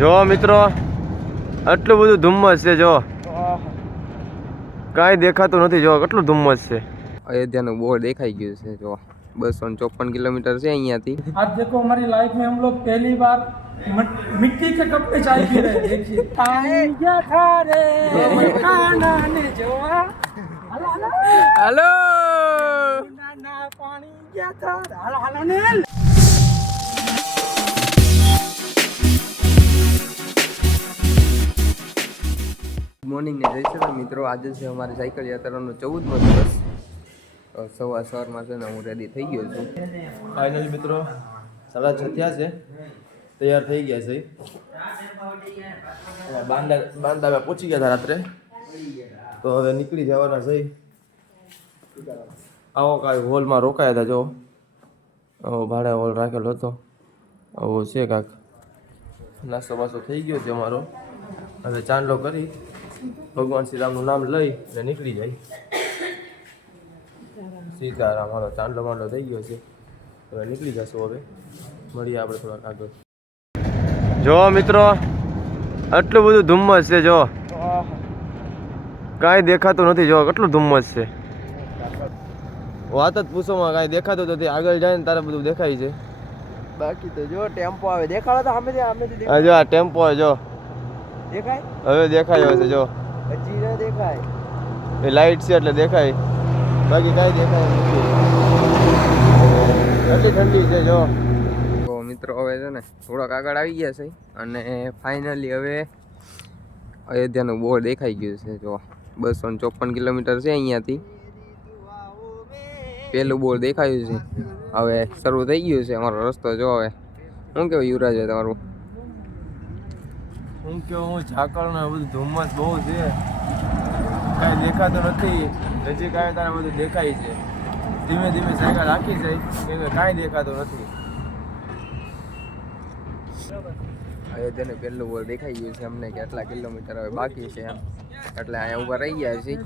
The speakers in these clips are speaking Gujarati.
જો મિત્રો આટલું બધું ધુમ્મસ છે, જો કાંઈ દેખાતું નથી, જો કેટલું ધુમ્મસ છે। अयोध्या बोर्ड देखाई गયું છે જો 254 किलोमीटर से यहाँ थी। आज देखो हमारी लाइफ में हम लोग पहली बार मिट्टी के कप में चाय पी रहे हैं। देखिए आएगा थारे खाना ने जोआ हेलो ना पानी क्या था हेलो हेलो ने मॉर्निंग ने जैसे मित्रों आज से हमारी साइकिल यात्रा 14मो दिवस। सवा सवाરમાં છે ને હું રેડી થઈ ગયો છું। ફાઇનલી મિત્રો 6:30 થયા છે, તૈયાર થઈ ગયા છે। બાંદામાં પહોંચી ગયા હતા રાત્રે, તો હવે નીકળી જવાના છે। આવો કાંઈ હોલમાં રોકાયા હતા, જો આવો ભાડે હોલ રાખેલો હતો, આવો છે કાંક। નાસ્તો બાસ્તો થઈ ગયો છે અમારો, હવે ચાંદલો કરી ભગવાન શ્રીરામનું નામ લઈ અને નીકળી જાય। સીતારામ, મારો ચાંદલો માંડલો થઈ ગયો છે, હવે નીકળી જશું। હવે મળીએ આપણે થોડાક આગળ। જો મિત્રો આટલું બધું ધુમ્મસ છે, જો કાંઈ દેખાતું નથી, જો કેટલું ધુમ્મસ છે। વાત જ પૂછોમાં, કાંઈ દેખાતું નથી। આગળ જાય ને તારે બધું દેખાય છે, બાકી તો જો ટેમ્પો આવે દેખાડો તો સામેથી જો આ ટેમ્પો જો દેખાય, હવે દેખાય છે, જો હજી ન દેખાય, એ લાઈટ છે એટલે દેખાય, બાકી કાંઈ દેખાય નથી। એટલી ઠંડી છે જો। તો મિત્રો હવે છે ને થોડાક આગળ આવી ગયા છે અને ફાઇનલી હવે અયોધ્યાનું બોર્ડ દેખાઈ ગયું છે જો 254 કિલોમીટર છે અહીંયાથી। પહેલું બોર્ડ દેખાયું છે, હવે શરૂ થઈ ગયું છે અમારો રસ્તો। જો હવે શું કેવું યુવરાજ તમારું? હું કેવું, હું ઝાકળ ને બધું ધુમ્મસ બહુ છે, કાંઈ દેખાતું નથી। નજીક આવે તારે બધું દેખાય છે, ધીમે ધીમે સાયકલ રાખી જાય કેમ કે કાંઈ દેખાતું નથી। અયોધ્યાનું પહેલું બોર્ડ દેખાઈ ગયું છે અમને કે આટલા કિલોમીટર હવે બાકી છે એમ, એટલે અહીંયા ઊભા રહી ગયા છીએ।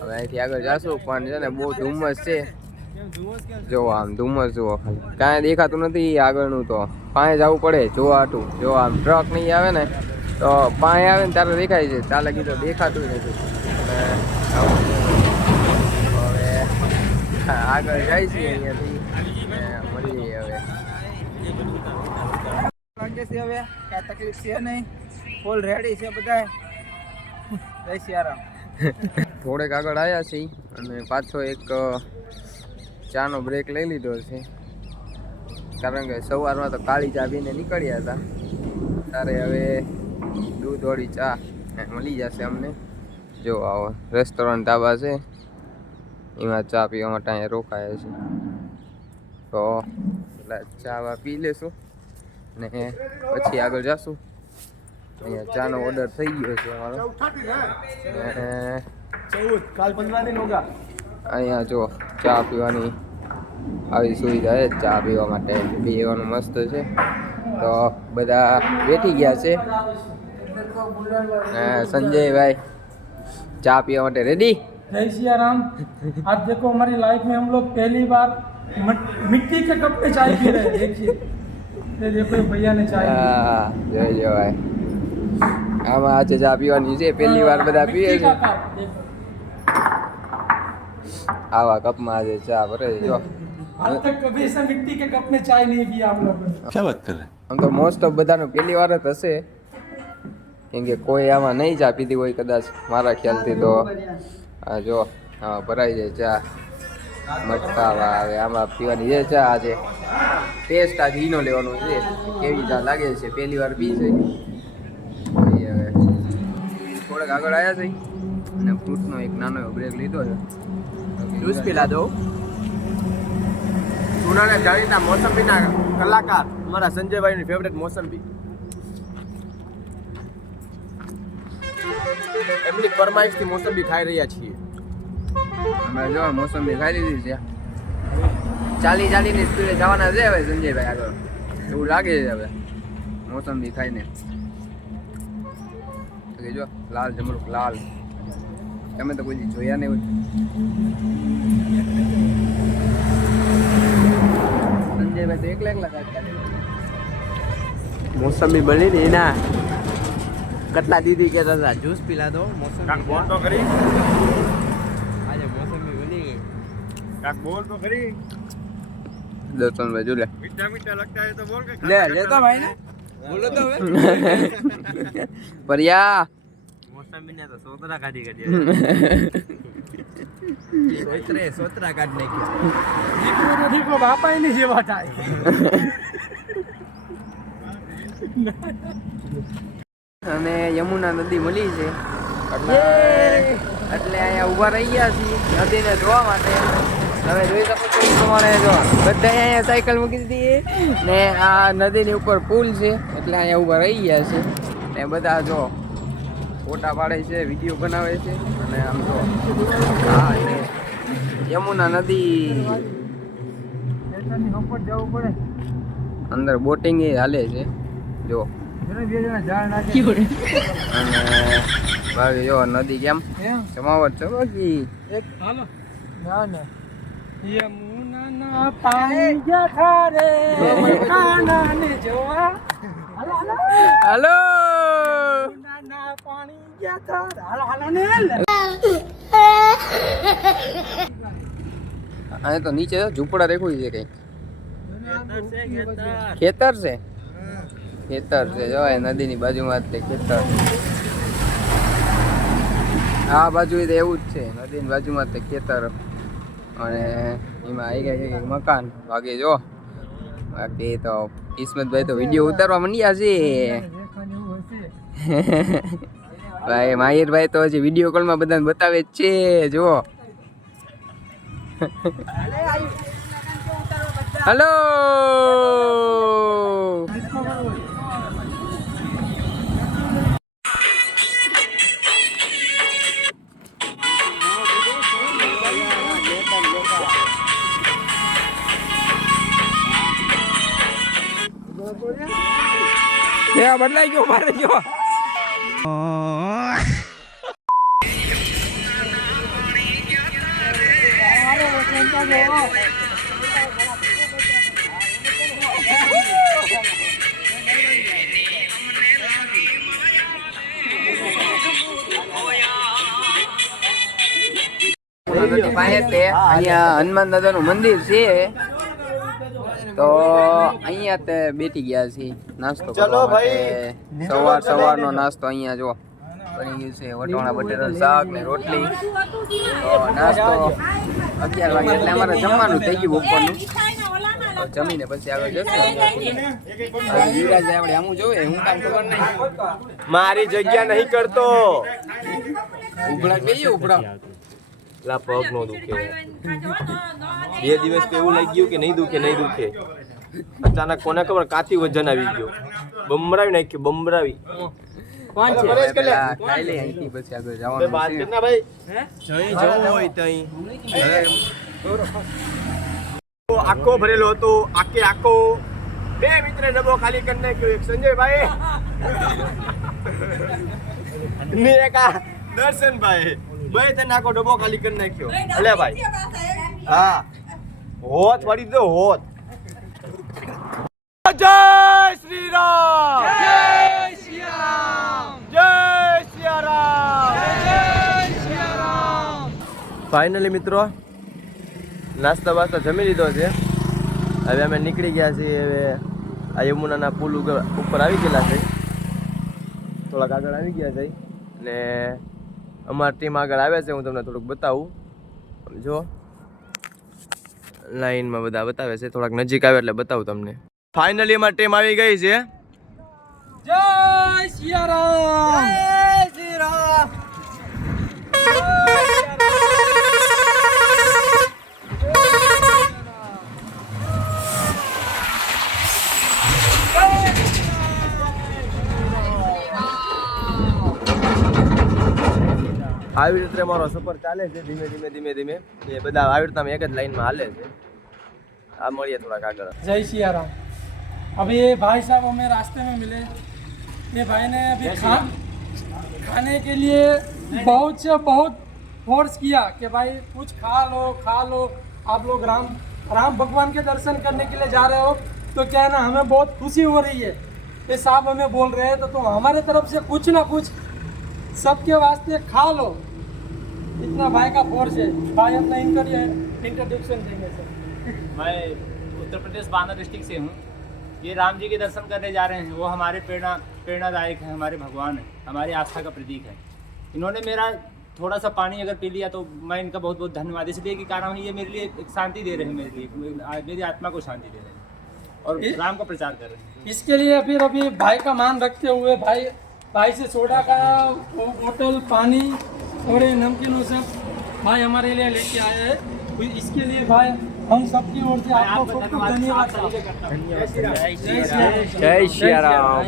હવે અહીંથી આગળ જાશું, પણ છે ને બહુ ધુમ્મસ છે। જો આમ ધુમ્મસ જુઓ, ખાલી કાંઈ દેખાતું નથી આગળનું, તો પાંચ જવું પડે જોવા હાટું। જો આમ ટ્રક નહીં આવે ને તો પાંચ આવે ને ત્યારે દેખાય છે, ત્યાં લગી તો દેખાતું નથી। હવે આગળ જાય છે અહીંયાથી, મળીએ હવે। लागे से હવે કાઈ તકલીફ છે નહીં, ફૂલ રેડી છે બધા। જય સિયારામ। થોડેક આગળ આવ્યા છીએ અને પાછો એક ચાનો બ્રેક લઈ લીધો છે, કારણ કે સવારમાં તો કાળી ચા પીને નીકળ્યા હતા, ત્યારે હવે દૂધવાળી ચા મળી જશે અમને। જો આવો રેસ્ટોરન્ટ ધાબા છે, એમાં ચા પીવા માટે અહીંયા રોકાયા છે, તો પેલા ચા પી લેશું ને પછી આગળ જશું। અહીંયા ચાનો ઓર્ડર થઈ ગયો છે અમારો, અહીંયા જો ચા પીવાની આવી સુવિધા છે, ચા પીવા માટે પીવાનું મસ્ત છે। તો બધા બેઠી ગયા છે, સંજયભાઈ ચા પીવા માટે રેડી। जय सियाराम। आज देखो हमारी लाइफ में हम लोग पहली बार मिट्टी के कप में चाय पी रहे हैं। देखिए ये देखो भैया ने चाय पी। જય ભાઈ, આમાં આજે ચા પીવાની છે, પહેલી વાર બધા પીએ છે। આવા કપમાં આજે ચા ભરે છે। જો आज तक कभी ऐसा मिट्टी के कप में चाय नहीं पिया हम लोगों ने। क्या बात कर रहे? આમ તો મોસ્ટ ઓફ બધાનો પહેલી વાર જ હશે, કેમ કે કોઈ આમાં નહીં ચા પીધી હોય કદાચ મારા ખ્યાલથી। તો આ જો હા ભરાઈ જાય ચા, મટકાવા આવે આમાં પીવાની છે ચા। આજે ટેસ્ટ આજે ઈનો લેવાનો છે, કેવી ચા લાગે છે, પહેલી વાર પી છે। હવે થોડાક આગળ આવ્યા છે અને ફ્રૂટનો એક નાનો એવો બ્રેક લીધો છે। જ્યુસ પીલા દો। જૂનાને જાણીતા મોસંબીના કલાકાર અમારા સંજયભાઈની ફેવરેટ મોસંબી, એમની ફરમાઈશથી મોસંબી ખાઈ રહ્યા છીએ। અમે જો મોસંબી ખાઈ લીધી છે, 40-40ની સ્પીડે જવાના છે હવે સંજયભાઈ આગળ, એવું લાગે છે હવે મોસંબી ખાઈને। જો લાલ જમરૂક લાલ, તમે તો કોઈ જોયા નહીં હોય। સંજયભાઈ તો એકલા ખાતા। મોસંબી બની ને ના કેટલા દીદી કહેતા હતા જ્યુસ પીલા દો મોસંબી બોલ તો ખરી આજે મોસંબી બની ગઈ બોલ તો ખરી દર્શન ભાઈ જો લે મીઠા મીઠા લગતા હે તો બોલ કે લે લેતો ભાઈ ને બોલો તો હવે પરિયા મોસંબી ને તો સોતરા કાઢી કાઢી સોતરા કાઢ નાખ્યા દીકરો તો દીકરો બાપા એની જેવા થાય. અને યમુના નદી મળી છે એટલે અહીંયા ઊભા રહી ગયા છીએ નદીને જોવા માટે. તમે જોઈ શકો છો એ પ્રમાણે જો બધા અહીંયા સાયકલ મૂકી દીધી ને આ નદીની ઉપર પુલ છે એટલે અહીંયા ઊભા રહી ગયા છે ને બધા જો ફોટા પાડે છે વિડીયો બનાવે છે અને આમ જો હા છે યમુના નદી અંદર બોટિંગ એ હાલે છે જો અને બાકી જો નદી કેમ જમાવટ છે બાકી હાલો ના ના યમુના પાણી ગયા રે કાના ને જોવા. હાલો હાલો હાલો યમુના પાણી ગયા હાલો હાલો ને આ તો નીચે ઝૂંપડા દેખાય છે કઈ ખેતર છે ખેતર છે જો એ નદીની બાજુમાં જ ખેતર આ બાજુ તો એવું જ છે નદીની બાજુમાં જ ખેતર અને એમાં આવી ગયા છે મકાન બાકી જો બાકી તો કિસ્મતભાઈ તો વિડીયો ઉતારવા માંડ્યા છે ભાઈ માહિરભાઈ તો હજી વિડીયો કોલમાં બધાને બતાવે જ છે જો હેલો બદલાઈ ગયો મારે ગયો અહીંયા હનુમાન દાદા નું મંદિર છે તો અહીંયા તે બેઠી ગયા છે નાસ્તો કરવા માટે. સવારનો નાસ્તો અહીંયા જો બની ગયું છે વટોણા બટેટાનું શાક ને રોટલી. તો નાસ્તો 11 વાગે એટલે અમારે જમવાનું થઈ ગયું બપોરનું. તો જમીને પછી આગળ જશું વિરાજ આપણે આમું જોવે હું કામ ખબર નહીં મારી જગ્યા નહીં કરતો. ઉભડા કહીએ ઉભડા લા પગ નો દુખે 2 દિવસ તો એવું લાગી ગયું કે નહીં દુખે અચાનક કોને ખબર કાથી વજન આવી ગયો બમરાવી નાખ્યું બમરાવી કોણ છે ખાઈ લે અહીંથી પછી આગળ જવાનું વાત છે. કરના ભાઈ જઈ જવું હોય તઈ આખો ભરેલો હતો આખો 2 મિત્ર ડબ્બો ખાલી કરી નાખ્યો એક સંજયભાઈ ને એક આ દર્શનભાઈ બે તને આખો ડબ્બો ખાલી કરી નાખ્યો અલે ભાઈ હા હોત વળી દો હોત. જય શ્રી રામ જય શ્રી રામ જય શ્રી રામ જય શ્રી રામ. ફાઇનલી મિત્રો નાસ્તા બાસ્તા જમી લીધો છે. હવે અમે નીકળી ગયા છીએ. હવે આ યમુનાના પુલ ઉપર આવી ગયેલા છે થોડાક આગળ આવી ગયા છે ને અમારી ટીમ આગળ આવે છે. હું તમને થોડુંક બતાવું જો લાઈનમાં બધા બતાવે છે થોડાક નજીક આવે એટલે બતાવું તમને. ફાઇનલી અમારી ટીમ આવી ગઈ છે. જય સિયારામ જય સિયારામ આવી રીતે મારો સફર ચાલે છે ધીમે ધીમે એ બધા આવી રીતે એક જ લાઈનમાં હાલે છે. આ મળીએ થોડાક આગળ. जय सिया राम. अभी ये भाई साहब हमें रास्ते में मिले. ये भाई ने अभी खाने के लिए बहुत से बहुत फोर्स किया कि भाई कुछ खा लो आप लोग राम भगवान के दर्शन करने के लिए जा रहे हो तो क्या है ना हमें बहुत खुशी हो रही है ये साहब हमें बोल रहे हैं तो हमारे तरफ से कुछ ना कुछ सबके वास्ते खा लो। इतना भाई का फोर्स है। भाई अपना इंट्रोडक्शन देंगे सर। मैं उत्तर प्रदेश बांदा डिस्ट्रिक्ट से हूँ। ये राम जी के दर्शन करने जा रहे हैं। वो हमारे प्रेरणादायक हैं, हमारे भगवान हैं, हमारी आस्था का प्रतीक है। इन्होंने मेरा थोड़ा सा पानी अगर पी लिया तो मैं इनका बहुत बहुत धन्यवाद इसलिए कि कारण ये मेरे लिए एक शांति दे रहे हैं, मेरी आत्मा को शांति दे रहे हैं और राम का प्रचार कर रहे हैं। इसके लिए फिर अभी भाई का मान रखते हुए भाई से सोडा का बोतल, पानी और ये नमकीनों सब भाई हमारे लिए लेके आए हैं। इसके लिए भाई हम सबकी ओर से आपको खूब खूब धन्यवाद जय सिया राम।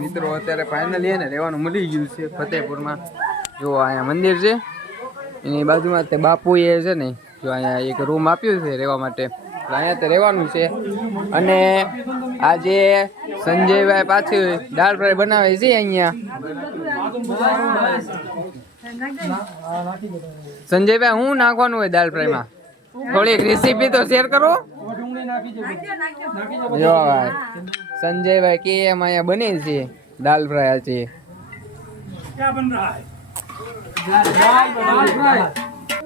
મિત્રો અત્યારે ફાઇનલી એને રહેવાનું મળી ગયું છે ફતેહપુરમાં. જો અહીંયા મંદિર છે એની બાજુમાં તે બાપુએ છે ને જો અહીંયા એક રૂમ આપ્યું છે રહેવા માટે. એટલે અહીંયા તે રહેવાનું છે. અને આજે સંજયભાઈ પાછું દાળ ફ્રાય બનાવે છે અહીંયા. સંજયભાઈ શું નાખવાનું હોય દાળ ફ્રાયમાં? થોડીક રેસીપી તો શેર કરો. જો ભાઈ સંજયભાઈ કે એમ અહીંયા બને છે દાલ ફ્રાય છે.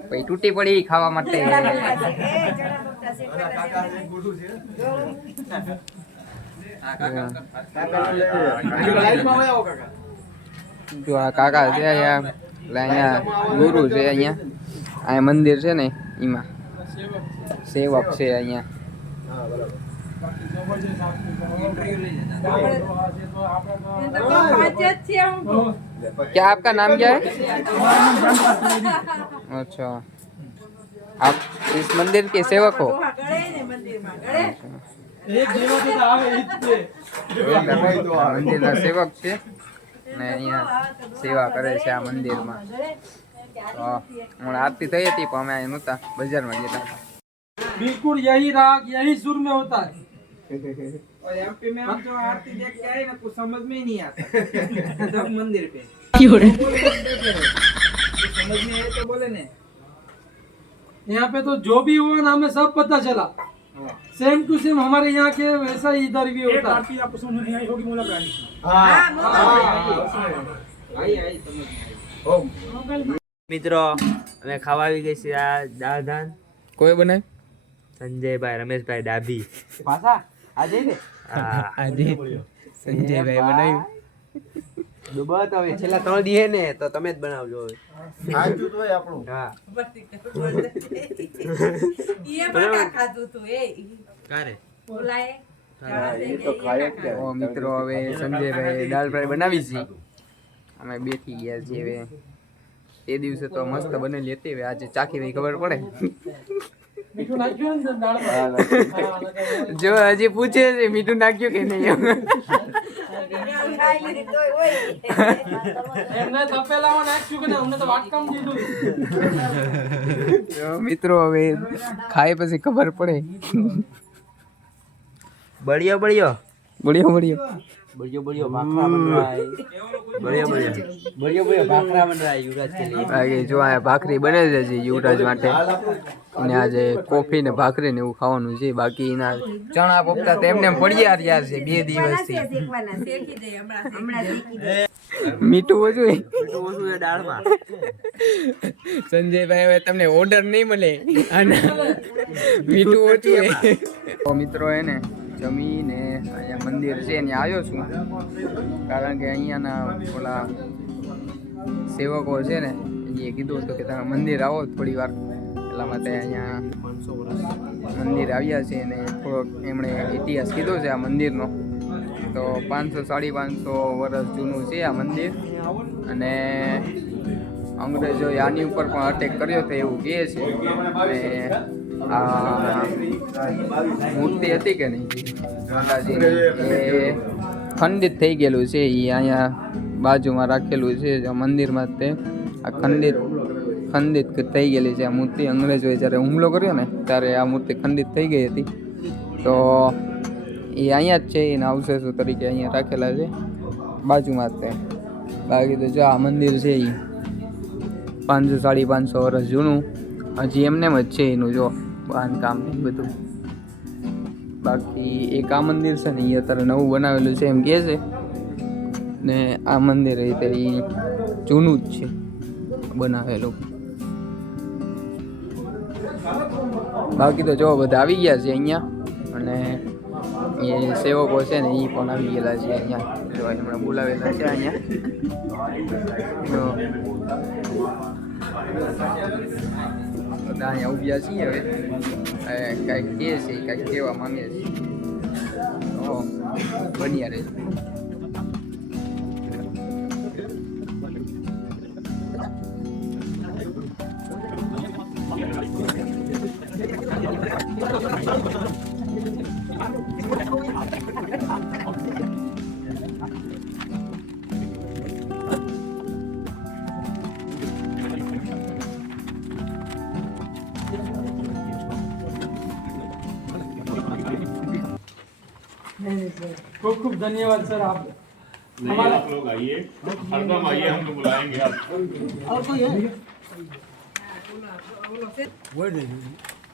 પછી તૂટી પડી ખાવા માટે. જો આ કાકા છે અહીંયા. એટલે અહીંયા ગુરુ છે અહીંયા મંદિર છે ને એમાં સેવક છે અહીંયા. क्या आपका नाम क्या है? अच्छा, आप इस मंदिर के सेवक हो? મંદિરના સેવક છે ને અહીંયા સેવા કરે છે આ મંદિરમાં. હમણાં આરતી થઈ હતી પણ અમે અહીંયા નહોતા, બજારમાં ગયા હતા. बिल्कुल यही राग यही सुर में होता है। और एमपी में हम जो आरती देख के आए ना कुछ समझ में ही नहीं आता सब मंदिर पे समझ में आए तो बोले ने यहाँ पे तो जो भी हुआ ना हमें सब पता चला। सेम टू सेम हमारे यहाँ के वैसा ही इधर भी होता है। आपको समझ नहीं आई होगी मोला प्राणी। आई समझ મિત્રો અમે ખાવા આવી ગઈ છે આ દાળ ધાન. કોઈ બનાય? સંજયભાઈ, રમેશભાઈ ડાભી. पासा આજે ને આજે સંજયભાઈ બનાવ્યું. દુબા તો હવે છેલ્લા 3 દી હે ને તો તમે જ બનાવજો હવે. આજુ તો આપણું હા ये बड़ा खादू तू ए કારે बोलाए ઓ મિત્રો હવે સંજયભાઈ દાળ ફ્રાય બનાવી છે. અમે બેઠી ગયા છીએ. હવે એ દિવસે તો મસ્ત બનેલી હતી. હવે આજે ચાખી ભાઈ ખબર પડે. मीठू नाख्યું ને દાળ માં? જો હજી પૂછે છે મીઠું નાખ્યું કે નહીં. એમને તપેલામાં નાખ્યું કે નહીં? અમને તો વાટકામ દીધું. તો મિત્રો હવે ખાય પછી ખબર પડે. બળિયો બળિયો બળ્યો બળ્યો बढ़िया भाखरा बन रहा है बढ़िया भाखरा बन रहा है युवराज के लिए. બાકી જો આ ભાખરી બને છે હજી યુવરાજ માટે. અને આજે કોફી ને ભાખરી ને એવું ખાવાનું છે. બાકી એના ચણા પોપટા તો એમને એમ પડ્યા રહ્યા છે 2 દિવસથી. શીખવાના શીખી દે હમણાં શીખી દે મીઠું ઓછું છે. ઓછું છે દાળમાં. સંજયભાઈ હવે તમને ઓર્ડર નહીં મળે અને મીઠું ઓછું છે. તો મિત્રો એને જમીને અહીંયા મંદિર છે ત્યાં આવ્યો છું. કારણ કે અહીંયાના ઓલા સેવકો છે ને એ કીધું હતું કે તમે મંદિર આવો થોડી વાર. એટલા માટે અહીંયા મંદિર આવ્યા છે અને થોડોક એમણે ઇતિહાસ કીધો છે આ મંદિરનો. તો 500-550 વર્ષ જૂનું છે આ મંદિર. અને અંગ્રેજોએ આની ઉપર પણ અટેક કર્યો હતો એવું કહે છે. અને આ મૂર્તિ હતી કે નહીં માતાજીની એ ખંડિત થઈ ગયેલું છે. એ અહીંયા બાજુમાં રાખેલું છે મંદિરમાં. તે આ ખંડિત થઈ ગયેલી છે આ મૂર્તિ. અંગ્રેજોએ જ્યારે હુમલો કર્યો ને ત્યારે આ મૂર્તિ ખંડિત થઈ ગઈ હતી. તો એ અહીંયા જ છે. એના અવશેષો તરીકે અહીંયા રાખેલા છે બાજુમાં જ તે. બાકી તો જો આ મંદિર છે એ 500-550 વર્ષ જૂનું હજી એમને જ છે એનું જો બાંધકામ ને બધું. બાકી એક આ મંદિર છે ને એ અત્યારે નવું બનાવેલું છે એમ કહે છે, ને આ મંદિર એ જૂનું જ છે બનાવેલું. બાકી તો જો બધા આવી ગયા છે અહીંયા, અને એ સેવકો છે ને એ પણ આવી ગયેલા છે અહીંયા. જો હમણાં બોલાવેલા છે અહીંયા. બધા અહીંયા ઉભ્યા છીએ. હવે કાંઈક કહે છે, કાંઈક કહેવા માંગે છે, તો બન્યા રહે. खूब खूब धन्यवाद सर. आप हमारा आप लोग आइए, हरदम आइए, हम लोग बुलाएंगे आप.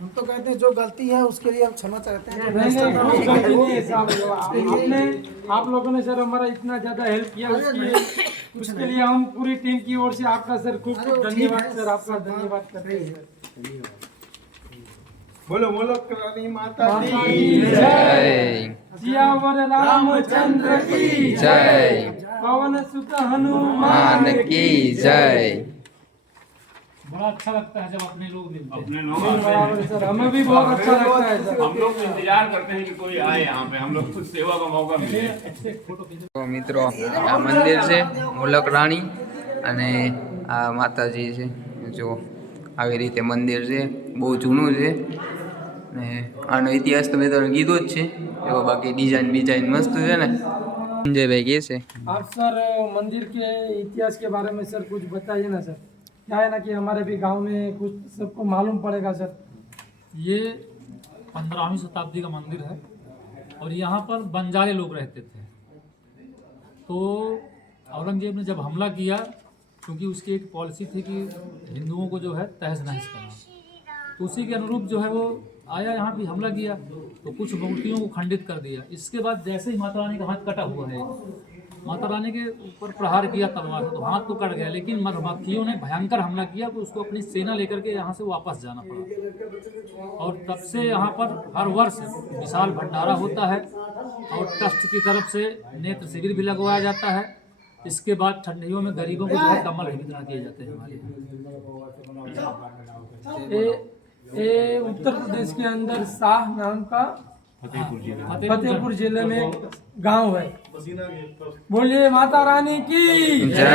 हम तो कहते हैं जो गलती है उसके लिए हम क्षमा चाहते हैं. नहीं, कोई गलती नहीं है साहब. आपने आप लोगों ने सर हमारा इतना ज्यादा हेल्प किया, उसके लिए हम पूरी टीम की ओर से आपका सर खूब खूब धन्यवाद सर. आपका धन्यवाद करते हैं सर. बोलो बोलो रानी माता दी જય सियावर रामचंद्र की જય पवन सुत हनुमान માન કી જય. बड़ा अच्छा लगता है जब अपने लोग मिलते हैं. अपने लोग बराबर सर, हमें भी बहुत अच्छा लगता है सर. हम लोग इंतजार करते हैं कि कोई आए यहाँ पे, हम लोग कुछ सेवा का मौका मिले. તો મિત્રો આ મંદિર છે મોલક રાણી, અને આ માતાજી છે. જો આવી રીતે મંદિર છે, બહુ જૂનું છે, ને આનો ઇતિહાસ તો મેં તમને કીધું જ છે. જો બાકી ડિઝાઇન મસ્ત છે ને. સંજયભાઈ કહે છે. आप सर मंदिर के इतिहास के बारे में सर कुछ बताइए ना सर. क्या है ना कि हमारे भी गांव में कुछ सबको मालूम पड़ेगा सर. ये 15वीं शताब्दी का मंदिर है और यहाँ पर बंजारे लोग रहते थे. तो औरंगजेब ने जब हमला किया, क्योंकि उसकी एक पॉलिसी थी कि हिंदुओं को जो है तहस नहस करना, तो उसी के अनुरूप जो है वो आया, यहाँ भी हमला किया, तो कुछ मूर्तियों को खंडित कर दिया. इसके बाद जैसे ही माता रानी का हाथ कटा हुआ है, माता रानी के ऊपर प्रहार किया तलवार से, तो हाथ तो कट गया, लेकिन मधुमक्खियों ने भयंकर हमला किया, तो उसको अपनी सेना लेकर के यहाँ से वापस जाना पड़ा. और तब से यहाँ पर हर वर्ष विशाल भंडारा होता है और ट्रस्ट की तरफ से नेत्र शिविर भी लगवाया जाता है. इसके बाद ठंडियों में गरीबों को जो है कम्बल भी वितरण किए जाते हैं हमारे यहाँ. ये उत्तर प्रदेश के अंदर शाह नाम का फतेहपुर जिले में गांव है. बोलिए माता रानी की જય.